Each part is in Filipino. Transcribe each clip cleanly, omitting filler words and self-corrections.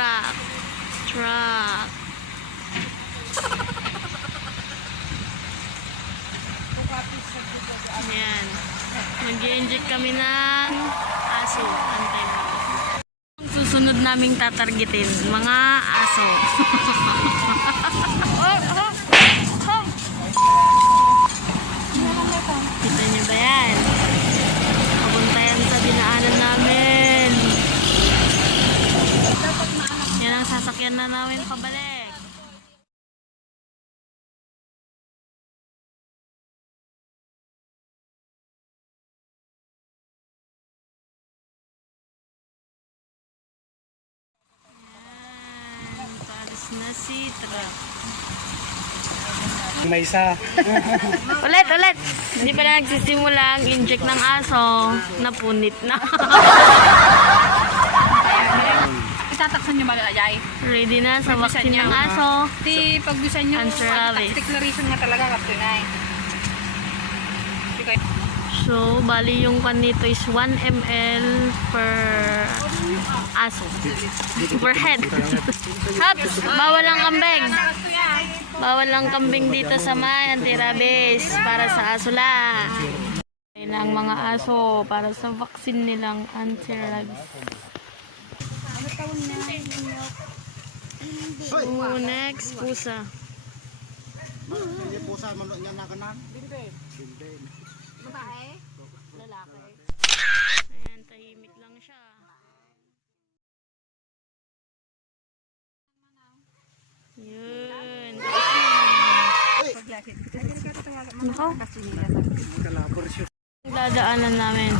truck. Truck. Ayan. Mag-i-inject kami ng aso. Antay mo. Ang susunod naming tatargetin, mga aso. Kita niyo ba yan? Papunta yan sa dinaanan namin. Yan ang sasakyan na namin pabalik. Yan, paalis na si truck. May isa. Ulit, ulit. Hindi pa na nagsisimula ang inject ng aso. Napunit na. Itataksan nyo malalay. Ready na sa vaccine ng aso. Di pagbisan nyo, Anti-rabies. declaration nga talaga kaptunay. So, bali yung kan nito is 1 ml per aso. Per head. Hops! Bawal ang kambing. Bawal ang kambing dito sa may anti-rabies para sa aso lang. Ayun ang mga aso para sa vaccine nilang anti-rabies. So, next, pusa. Hindi pusa man niya nakanan. Babae? Lalaki? Ayan, tahimik lang siya. Yun. Nako. Dadaanan namin.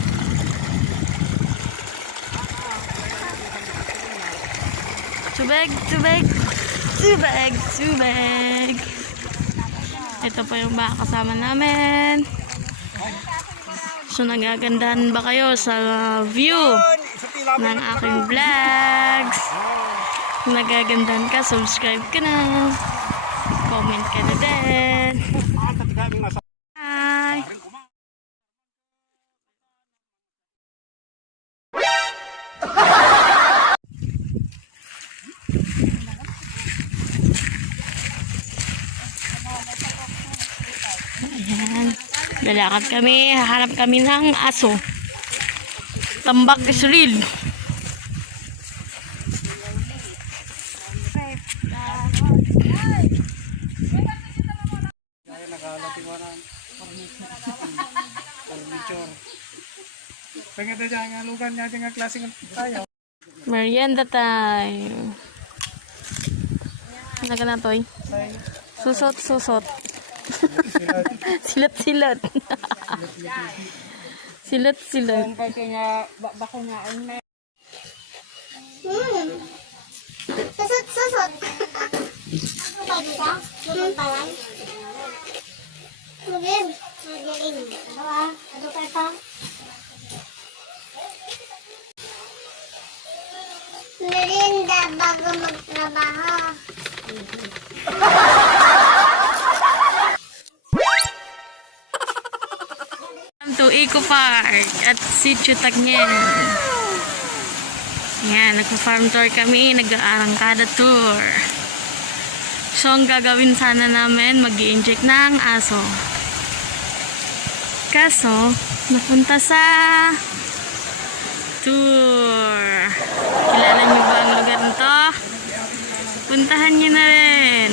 Tubig, tubig, tubig, tubig. Ito pa yung baka kasama namin. So, nagagandahan ba kayo sa view ng aking vlogs? Kung nagagandahan ka, subscribe ka na. Comment ka na din. Hi! Ayan. Lalakad kami, hahanap kami ng aso. Tambak is real. Pengen tayo dyan nga lugan niya dyan nga klaseng tayo. Merienda time. Ano ka na, Toy? Susot, susot. Silat, silat. Silat, silat. Bako nga ang Susot, susot. Pwede ka? Ganun pa lang. Tubig. Magaling. Ano pa ito? Merinda bago magtrabaho. To Eco Park at Sitio Tagnen. Yan, nagpa-farm tour kami, nag-aarangkada tour. So, ang gagawin sana namin, mag-i-inject ng aso. Kaso, napunta sa tour. Kilala niyo ba ang lugar nito? Puntahan niyo na rin.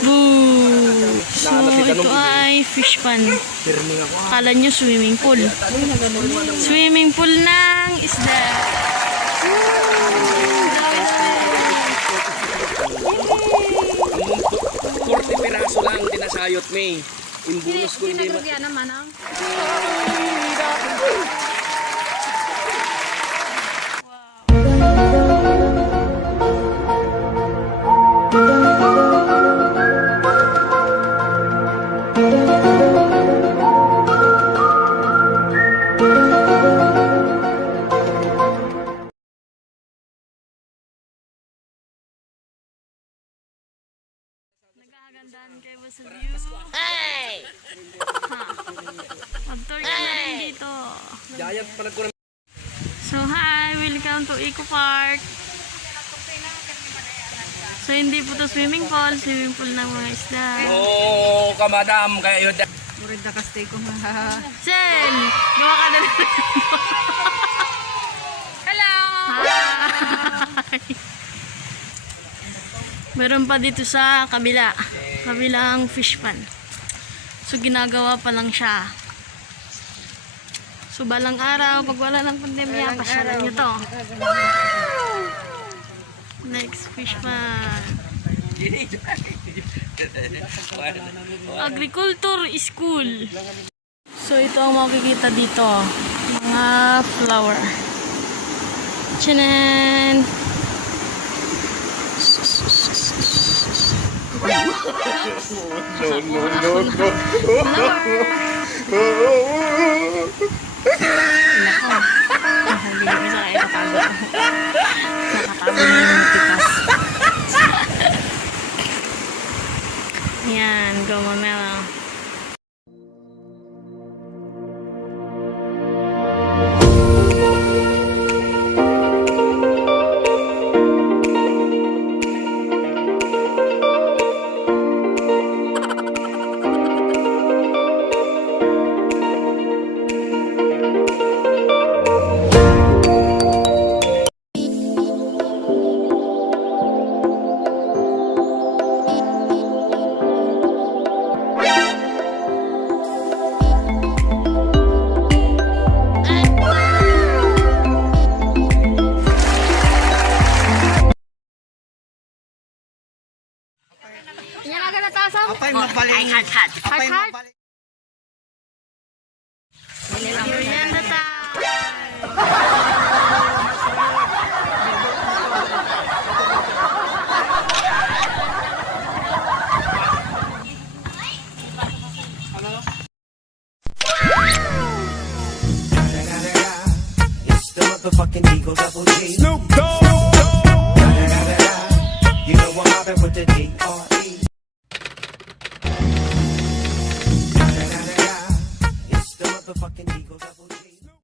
Boo! So, ito ay fish pond. Akala nyo swimming pool. Swimming pool ng isda. Ang 40 piraso lang tinasayot may. Imbulos ko hindi Pinagrugian naman ang Nagkagandahan kayo ba sa view? Hey! Mag-tour ka na rin dito. Giant pala ko. So, hi! Welcome to Eco Park. So, hindi po to swimming pool ng mga isda. Oo, kamadam, kayo da. Murid na kastay ko nga. Jen! Gawa ka na rin. Hello! Hi! Meron pa dito sa kabila. Kabilang fish pan. So, ginagawa pa lang siya. So, balang araw, pag wala ng pandemya, pasyalan nyo to. Next fish pan. Agriculture School. So, ito ang makikita dito. Mga flower. Chanan! Yan, gumamela. Yan ang ganatasan. Apay mapaling. Apay mapaling. Yan na ta. It's the motherfucking Eagle Double G. Snoop Dogg. You know I'm mobbing with the D.R.E. It's the motherfucking Eagle Double G.